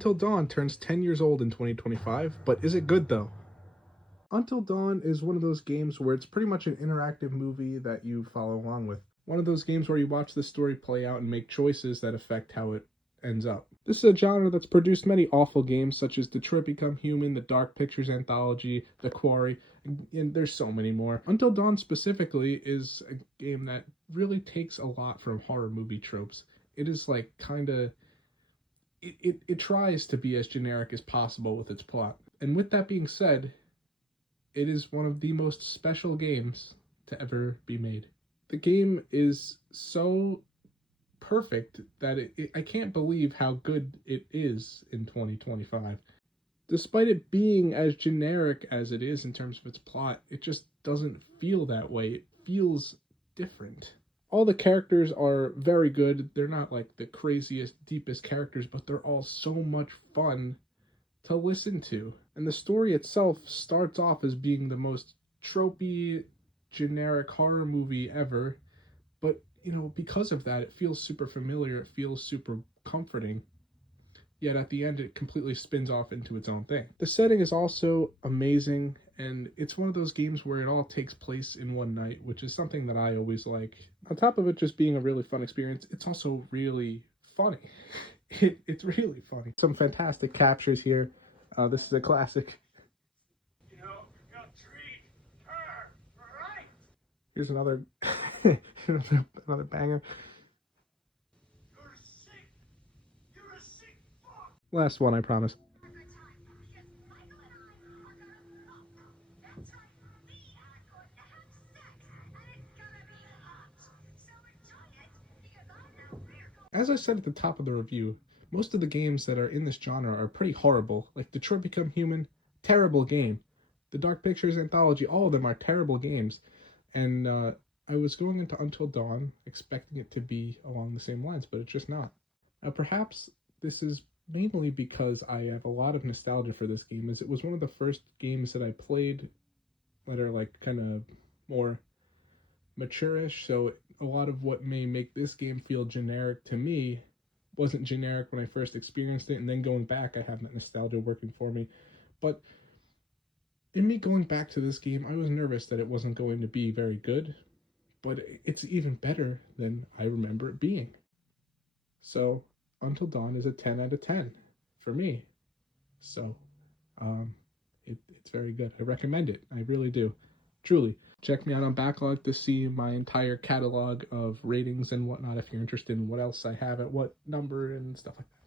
Until Dawn turns 10 years old in 2025, but is it good though? Until Dawn is one of those games where it's pretty much an interactive movie that you follow along with. One of those games where you watch the story play out and make choices that affect how it ends up. This is a genre that's produced many awful games such as Detroit Become Human, the Dark Pictures Anthology, The Quarry, and there's so many more. Until Dawn specifically is a game that really takes a lot from horror movie tropes. It is like kind of it tries to be as generic as possible with its plot. And with that being said, it is one of the most special games to ever be made. The game is so perfect that I can't believe how good it is in 2025. Despite it being as generic as it is in terms of its plot, it just doesn't feel that way. It feels different. All the characters are very good. They're not like the craziest, deepest characters, but they're all so much fun to listen to. And the story itself starts off as being the most tropey, generic horror movie ever, but because of that, it feels super familiar, it feels super comforting. Yet at the end, it completely spins off into its own thing. The setting is also amazing, and it's one of those games where it all takes place in one night, which is something that I always like. On top of it just being a really fun experience, it's also really funny. It's really funny. Some fantastic captures here. This is a classic. Here's another another banger. Last one, I promise. As I said at the top of the review, most of the games that are in this genre are pretty horrible. Like Detroit Become Human, terrible game. The Dark Pictures Anthology, all of them are terrible games. And I was going into Until Dawn expecting it to be along the same lines, but it's just not. Now, perhaps this is mainly because I have a lot of nostalgia for this game, as it was one of the first games that I played that are like kind of more mature-ish, so a lot of what may make this game feel generic to me wasn't generic when I first experienced it, and then going back, I have that nostalgia working for me. But in me going back to this game, I was nervous that it wasn't going to be very good, but it's even better than I remember it being. So, Until Dawn is a 10 out of 10 for me. So, it's very good. I recommend it. I really do. Truly. Check me out on Backlog to see my entire catalog of ratings and whatnot if you're interested in what else I have at what number and stuff like that.